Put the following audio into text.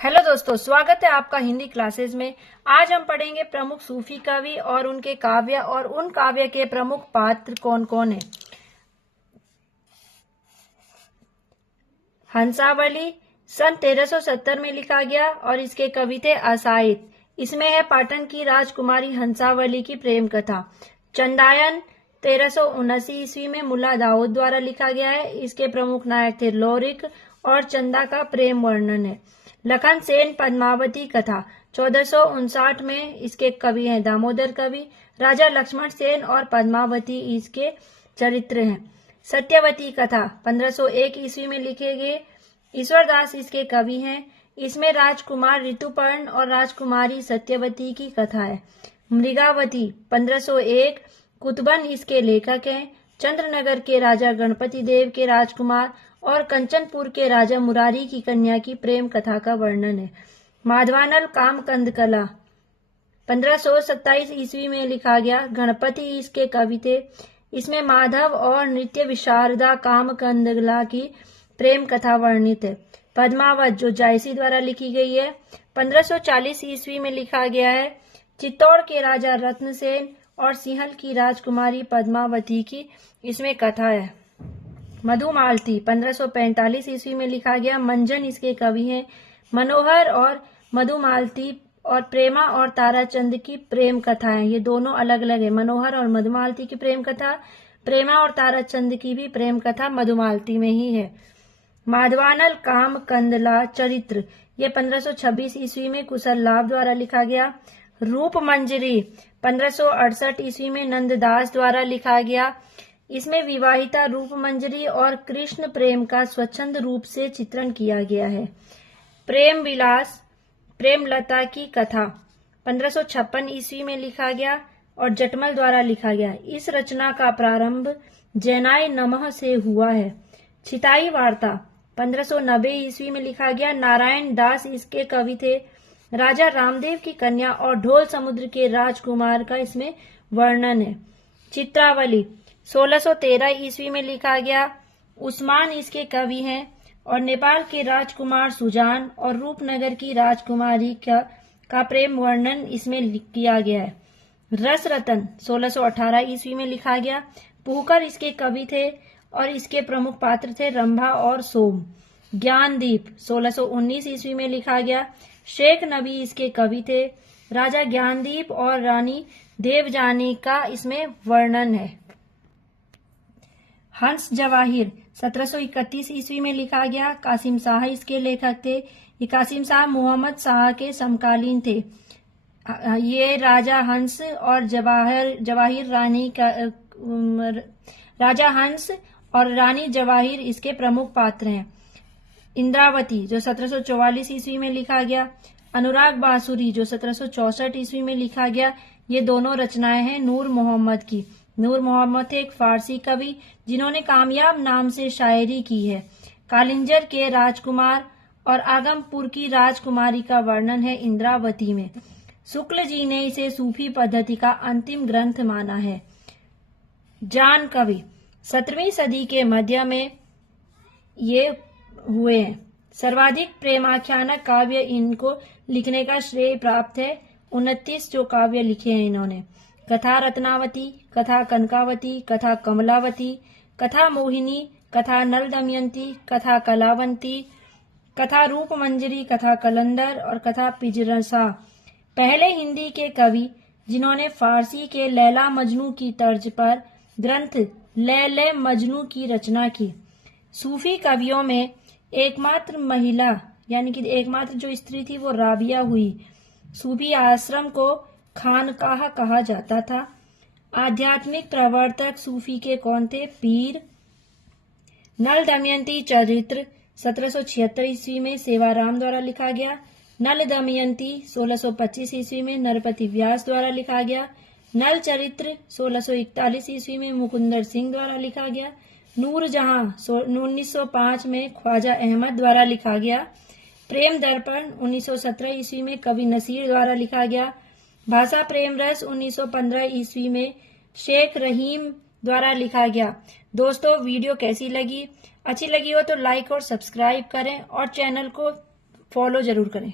Hello दोस्तों, स्वागत है आपका हिंदी क्लासेस में। आज हम पढ़ेंगे प्रमुख सूफी कवि और उनके काव्य और उन काव्य के प्रमुख पात्र कौन कौन है। हंसावली सन 1370 में लिखा गया और इसके कवि थे असाइद। इसमें है पाटन की राजकुमारी हंसावली की प्रेम कथा। चंदायन 1379 ईस्वी में मुल्ला दाऊद द्वारा लिखा गया है। इसके प्रमुख नायक थे लोरिक और चंदा का प्रेम वर्णन है। लखन सेन पद्मावती कथा 1459 में इसके कवि हैं दामोदर कवि। राजा लक्ष्मण सेन और पद्मावती इसके चरित्र हैं। सत्यवती कथा 1501 ईस्वी में लिखे गए। ईश्वरदास इसके कवि हैं। इसमें राजकुमार ऋतुपर्ण और राजकुमारी सत्यवती की कथा है। मृगावती 1501 कुतुबन इसके लेखक हैं। चंद्रनगर के राजा गणपति देव के राजकुमार और कंचनपुर के राजा मुरारी की कन्या की प्रेम कथा का वर्णन है। माधवानल कामकंद कला 1527 ईस्वी में लिखा गया। गणपति इसके कवि थे। इसमें माधव और नृत्य विशारदा कामकंदला की प्रेम कथा वर्णित है। पद्मावत जो जायसी द्वारा लिखी गई है 1540 ईस्वी में लिखा गया है। चित्तौड़ के राजा रत्नसेन और सिंहल की राजकुमारी पद्मावती की इसमें कथा है। मधुमालती 1545 ईस्वी में लिखा गया। मंजन इसके कवि हैं। मनोहर और मधुमालती और प्रेमा और ताराचंद की प्रेम कथा है। ये दोनों अलग अलग है। मनोहर और मधुमालती की प्रेम कथा, प्रेमा और ताराचंद की भी प्रेम कथा मधुमालती में ही है। माधवानल काम कंदला चरित्र ये 1526 ईस्वी में कुशल लाभ द्वारा लिखा गया। रूप मंजरी 1568 ईस्वी में नंददास द्वारा लिखा गया। इसमें विवाहिता रूप मंजरी और कृष्ण प्रेम का स्वच्छंद रूप से चित्रण किया गया है। प्रेम विलास प्रेमलता की कथा 1556 ईस्वी में लिखा गया और जटमल द्वारा लिखा गया। इस रचना का प्रारंभ जैनाय नमः से हुआ है। छिताई वार्ता 1590 ईस्वी में लिखा गया। नारायण दास इसके कवि थे। राजा रामदेव की कन्या और ढोल समुद्र के राजकुमार का इसमें वर्णन है। चित्रावली 1613 ईस्वी में लिखा गया। उस्मान इसके कवि हैं और नेपाल के राजकुमार सुजान और रूपनगर की राजकुमारी का प्रेम वर्णन इसमें किया गया है। रस रतन 1618 ईस्वी में लिखा गया। पुहकर इसके कवि थे और इसके प्रमुख पात्र थे रंभा और सोम। ज्ञानदीप 1619 ईस्वी में लिखा गया। शेख नबी इसके कवि थे। राजा ज्ञानदीप और रानी देवजानी का इसमें वर्णन है। हंस जवाहिर 1731 ईस्वी में लिखा गया। कासिम शाह इसके लेखक थे। ये कासिम शाह मोहम्मद शाह के समकालीन थे। ये राजा हंस और जवाहिर रानी का राजा हंस और रानी जवाहिर इसके प्रमुख पात्र हैं। इंद्रावती जो 1744 ईस्वी में लिखा गया। अनुराग बांसुरी जो 1764 ईस्वी में लिखा गया। ये दोनों रचनाएं हैं नूर मोहम्मद की। नूर मोहम्मद थे एक फारसी कवि जिन्होंने कामयाब नाम से शायरी की है। कालिंजर के राजकुमार और आगमपुर की राजकुमारी का वर्णन है इंद्रावती में। शुक्ल जी ने इसे सूफी पद्धति का अंतिम ग्रंथ माना है। जान कवि 17वीं सदी के मध्य में ये हुए हैं। सर्वाधिक प्रेमाख्यानक काव्य इनको लिखने का श्रेय प्राप्त है। 29 जो काव्य लिखे हैं इन्होंने। कथा रत्नावती, कथा कनकावती, कथा कमलावती, कथा मोहिनी, कथा नल दमयंती, कथा कलावंती, कथा रूप मंजरी, कथा कलंदर और कथा पिजरसा। पहले हिंदी के कवि जिन्होंने फारसी के लैला मजनू की तर्ज पर ग्रंथ लैले मजनू की रचना की। सूफी कवियों में एकमात्र महिला यानी कि एकमात्र जो स्त्री थी वो राबिया हुई। सूफी आश्रम को खानकाह कहा जाता था। आध्यात्मिक प्रवर्तक सूफी के कौन थे? पीर। नल दमयंती चरित्र 1776 ईस्वी में सेवाराम द्वारा लिखा गया। नल दमयंती 1625 ईस्वी में नरपति व्यास द्वारा लिखा गया। नल चरित्र 1641 ईस्वी में मुकुंदर सिंह द्वारा लिखा गया। नूरजहां 1905 में ख्वाजा अहमद द्वारा लिखा गया। प्रेम दर्पण 1917 ईस्वी में कवि नसीर द्वारा लिखा गया। भाषा प्रेम रस 1915 ईस्वी में शेख रहीम द्वारा लिखा गया। दोस्तों वीडियो कैसी लगी? अच्छी लगी हो तो लाइक और सब्सक्राइब करें और चैनल को फॉलो जरूर करें।